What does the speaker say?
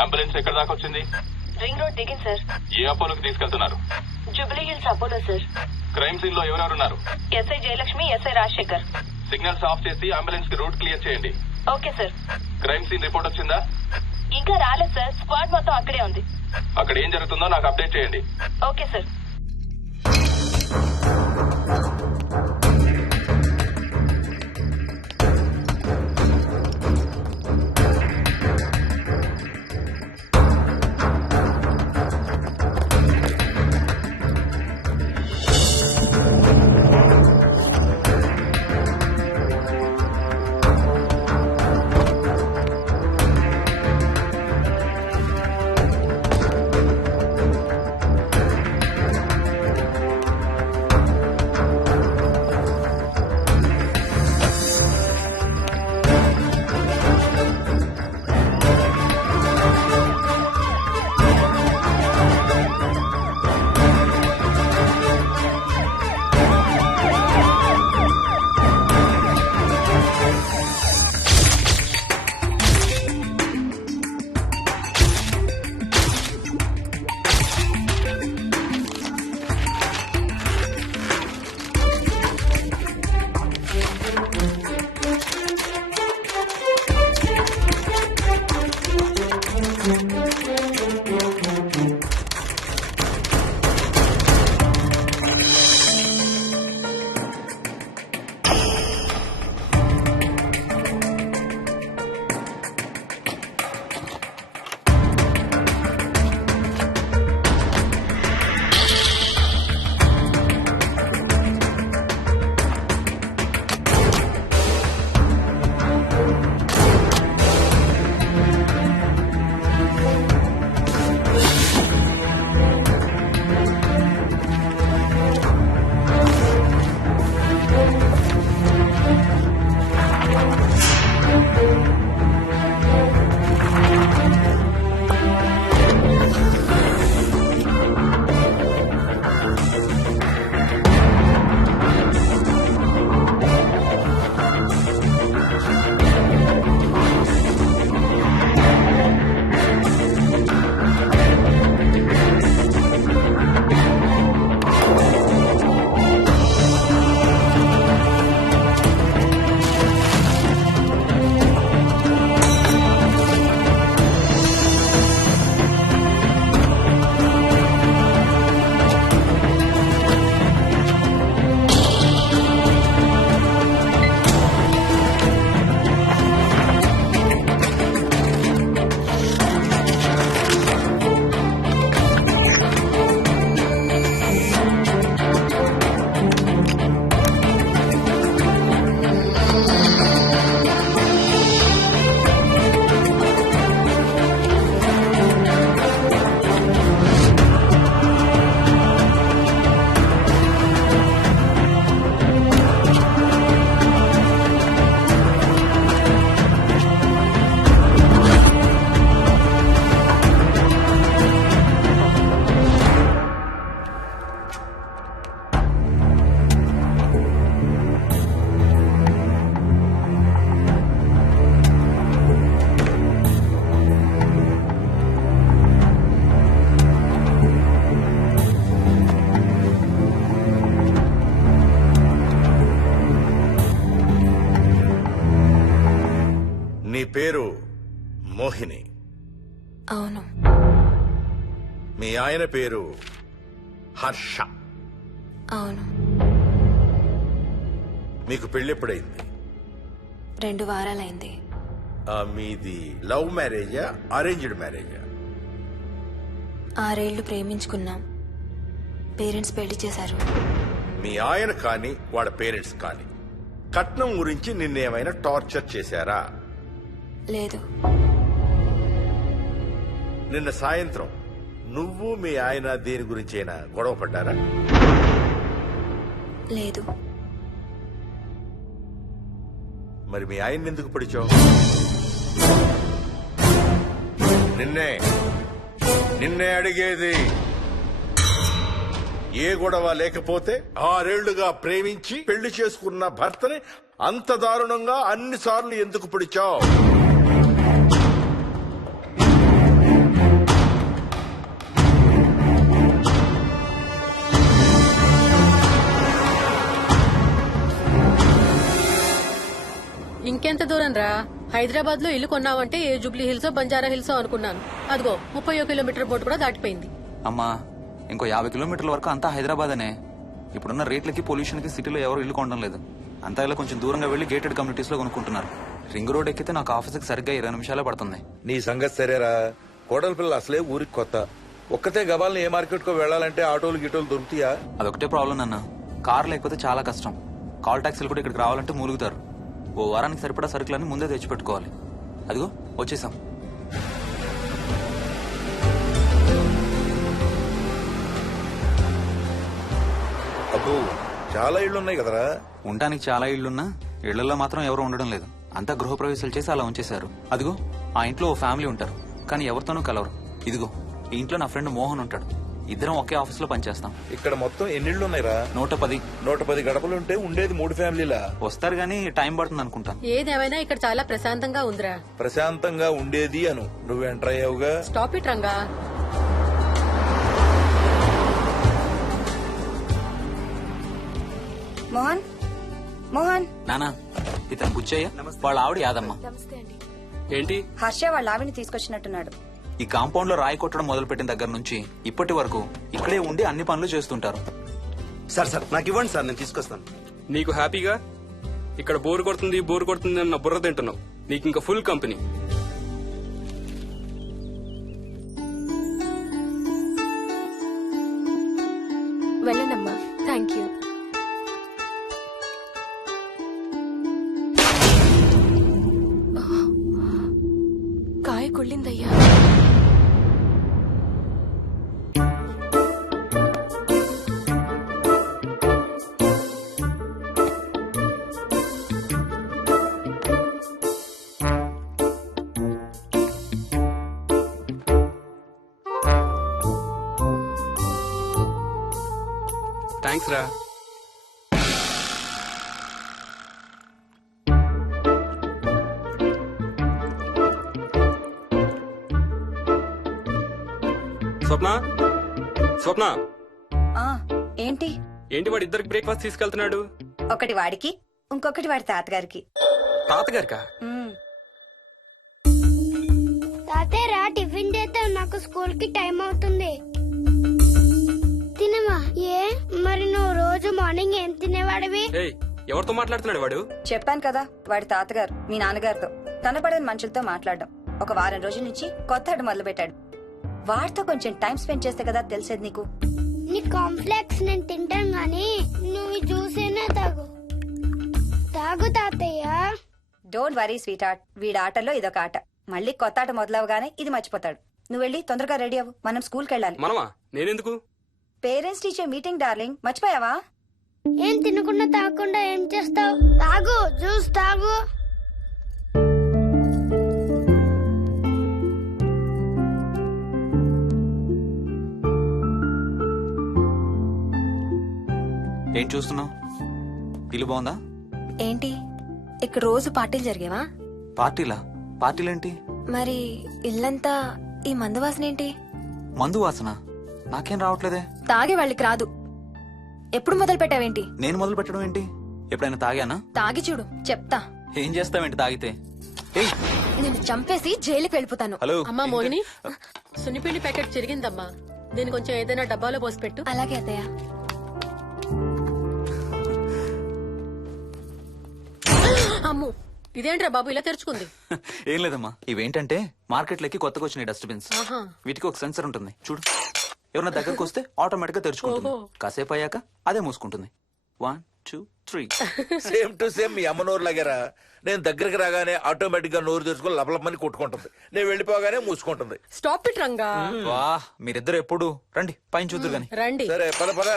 Ambulance ఎక్కడ దాకా వచ్చింది? రింగ్ రోడ్ దిగింది సార్. ఏ అపోలోకి తీసుకెళ్తున్నారు? Jubilee Hills Apollo sir. Crime scene లో ఎవరెవరున్నారు? SI Jayalakshmi, SI Rajasekhar. Signals off చేసి అంబులెన్స్ కి రూట్ క్లియర్ చేయండి. Okay sir. Crime scene report వచ్చిందా? ఇంకా రాలేదు సార్. స్క్వాడ్ మొత్తం అక్కడే ఉంది. అక్కడ ఏం జరుగుతుందో నాకు అప్డేట్ చేయండి. Okay sir. నీ పేరు మోహిని? అవును. మీ ఆయన పేరు హర్ష? అవును. మీకు పెళ్ళెప్పుడైంది? 2 వారాలైంది. మీది లవ్ మ్యారేజా అరేంజ్డ్ మ్యారేజా? 6 ఏళ్లు ప్రేమించుకున్నాం. పేరెంట్స్ పెళ్లి చేశారు. మీ ఆయన కానీ వాళ్ళ పేరెంట్స్ కానీ కట్నం గురించి నిన్నేమైనా టార్చర్ చేశారా? లేదు. నిన్న సాయంత్రం నువ్వు మీ ఆయన దేని గురించైనా గొడవ పడ్డారా? లేదు. మరి మీ ఆయన్ని ఎందుకు పడిచావు? నిన్నే అడిగేది. ఏ గొడవ లేకపోతే 6 ఏళ్లుగా ప్రేమించి పెళ్లి చేసుకున్న భర్తని అంత దారుణంగా అన్నిసార్లు ఎందుకు పిడిచావు? ఇంకెంత దూరం రా? హైదరాబాద్ లో ఇల్లు కొన్నావంటే ఏ జూబ్లీ హిల్స్ బంజారా హిల్స్ అనుకున్నాను. అదిగో 30 కిలోమీటర్ బోర్డు కూడా దాటిపోయింది. అమ్మా ఇంకో 50 కిలోమీటర్ల వరకు అంతా హైదరాబాద్ అనే. ఇప్పుడున్న రేట్లకి పొల్యూషన్ కి సిటీలో ఎవరు ఇల్లు కొనడం లేదు. అంతా ఇలా కొంచెం దూరంగా వెళ్లి గేటెడ్ కమ్యూనిటీస్ లో కొనుక్కుంటున్నారు. రింగ్ రోడ్ ఎక్కితే నాకు ఆఫీస్కి సరిగ్గా 20 నిమిషాలే పడుతుంది. నీ సంగతి సరేరా, కోడల పిల్ల అసలే ఊరికి కొత్త. ఒక్కతే గబాల్ని ఏ మార్కెట్ కో వెళ్లాలంటే ఆటోలు గిటోలు దొరుకుతాయా? అదొకటే ప్రాబ్లం నాన్న. కార్ లేకపోతే చాలా కష్టం. కాల్ టాక్సీలు కూడా ఇక్కడికి రావాలంటే మూలుగుతారు. ఓ వారానికి సరిపడా సరుకులన్నీ ముందే తెచ్చిపెట్టుకోవాలి. అదిగో వచ్చేసాం. అబ్బో చాలా ఇళ్లున్నాయి కదరా. ఉండటానికి చాలా ఇళ్లున్నా ఇళ్లలో మాత్రం ఎవరు ఉండడం లేదు. అంతా గృహప్రవేశాలు చేసి అలా ఉంచేశారు. అదిగో ఆ ఇంట్లో ఓ ఫ్యామిలీ ఉంటారు, కానీ ఎవరితోనూ కలవరు. ఇదిగో ఈ ఇంట్లో నా ఫ్రెండ్ మోహన్ ఉంటాడు. ఇద్దరం ఒకే ఆఫీస్ లో పనిచేస్తాం. ఇక్కడ మొత్తం ఎన్నిళ్లున్నాయిరా? 110. 110 గడపలుంటే ఉండేది 3 ఫ్యామిలీలా? వస్తారు గానీ టైం పడుతుంది అనుకుంటాను. ఏదేమైనా ఇక్కడ చాలా ప్రశాంతంగా ఉందిరా. ప్రశాంతంగా ఉండేది అను, నువ్వు ఎంటర్ అయ్యావుగా. Stop it Ranga. మోహన్ మోహన్ నానా ఇతను బుచ్చయ్య, వాళ్ళ ఆవిడ యాదమ్మ. ఏంటి? హర్ష వాళ్ళ ఆవిని తీసుకొచ్చినట్టున్నాడు. ఈ కాంపౌండ్ లో రాయి కొట్టడం మొదలు పెట్టిన దగ్గర నుంచి ఇప్పటి వరకు ఇక్కడే ఉండి అన్ని పనులు చేస్తుంటారు. సార్ నాకు ఇవ్వండి సార్, నేను తీసుకొస్తాను. నీకు హ్యాపీగా ఇక్కడ బోర్ కొడుతుంది అన్న బుర్ర తింటున్నావు. నీకు ఇంకా ఫుల్ కంపెనీ. వెళ్ళండమ్మా. Thank you. కాయ కుళ్ళిందయ్యా. థ్యాంక్స్ రా. స్వప్న ఆ ఏంటి? వాడి ఇద్దరికి బ్రేక్ఫాస్ట్ తీసుకెళ్తున్నాడు. ఒకటి వాడికి, ఇంకొకటి వాడి తాతగారికి. తాతగారికా? తాతయ్య టిఫిన్ చేద్దాం, నాకు స్కూల్ కి టైం అవుతుంది. తినమా? ఏ మరి నువ్వు రోజు మార్నింగ్ ఏం తినేవాడివి? ఎవరితో మాట్లాడుతున్నాడు వాడు? చెప్పాను కదా, వాడి తాతగారు మీ నాన్నగారితో కనపడని మనుషులతో మాట్లాడడం. ఒక వారం రోజుల నుంచి కొత్త ఆట మొదలు పెట్టాడు. వాడితో కొంచెం టైం స్పెండ్ చేస్తే కదా తెలిసేది నీకు. నీ కాంప్లెక్స్ నేను తింటాను గానీ నువ్వు జ్యూసేనా తాగు. తాగు తాతయ్య. డోంట్ వరీ స్వీట్ హార్ట్, వీడి ఆటల్లో ఇదొక ఆట. మళ్ళీ కొత్త ఆట మొదలవగానే ఇది మర్చిపోతాడు. నువ్వు వెళ్ళి తొందరగా రెడీ అవ్వు, మనం స్కూల్కి వెళ్ళాలి. మనమా? నేనెందుకు? పేరెంట్స్ టీచర్ మీటింగ్ డార్లింగ్, మర్చిపోయావా? ఏం తినకుండా తాగకుండా ఏం చేస్తావు? తాగు, జ్యూస్ తాగు. ఏం చూస్తున్నావు? ఇల్లు బాగుందా? ఏంటి ఇక్కడ రోజు పార్టీలు జరిగేవా? పార్టీలేంటి? మరి ఇల్లంతా ఈ మందు వాసన ఏంటి? మందు వాసన నాకేం రావట్లేదే. తాగే వాళ్ళకి రాదు. ఎప్పుడు మొదలు పెట్టావేంటి? నేను మొదలు పెట్టడం ఏంటి? ఎప్పుడైనా తాగానా? తాగి చూడు, చెప్తా. ఏం చేస్తావేంటి తాగితే? నేను చంపేసి జైలుకి వెళ్ళిపోతాను. హలో అమ్మా మోహిని, సున్నిపిండి ప్యాకెట్ చిరిగిందమ్మా. దీని కొంచెం ఏదైనా డబ్బాలో పోసి పెట్టు. అలాగే అత్తయ్య. అమ్ము, ఇదేంట్రా బాబు ఇలా తెరుచుకుంది? ఏం లేదమ్మా, ఇవేంటంటే మార్కెట్లోకి కొత్తగా వచ్చిన డస్ట్బిన్స్. ఆహా. వీటికి ఒక సెన్సర్ ఉంటుంది చూడు. ఎవరైనా దగ్గరకు వస్తే ఆటోమేటిక్ గా తెరుచుకుంటుంది. ఓహో. కాసేపు అయ్యాక అదే మూసుకుంటుంది. 1 2 3. సేమ్ టు సేమ్ మీ అమ్మ నోరు లాగారా. నేను దగ్గరికి రాగానే ఆటోమేటిక్ గా నోరు తెరుచుకొని లపలపని కొట్టుకుంటుంది. నేను వెళ్ళిపోగానే మూసుకుంటుంది. Stop it Ranga. వా మీరిద్దరు ఎప్పుడు రండి పైన చూద్దరు గాని. రండి. సరే పద.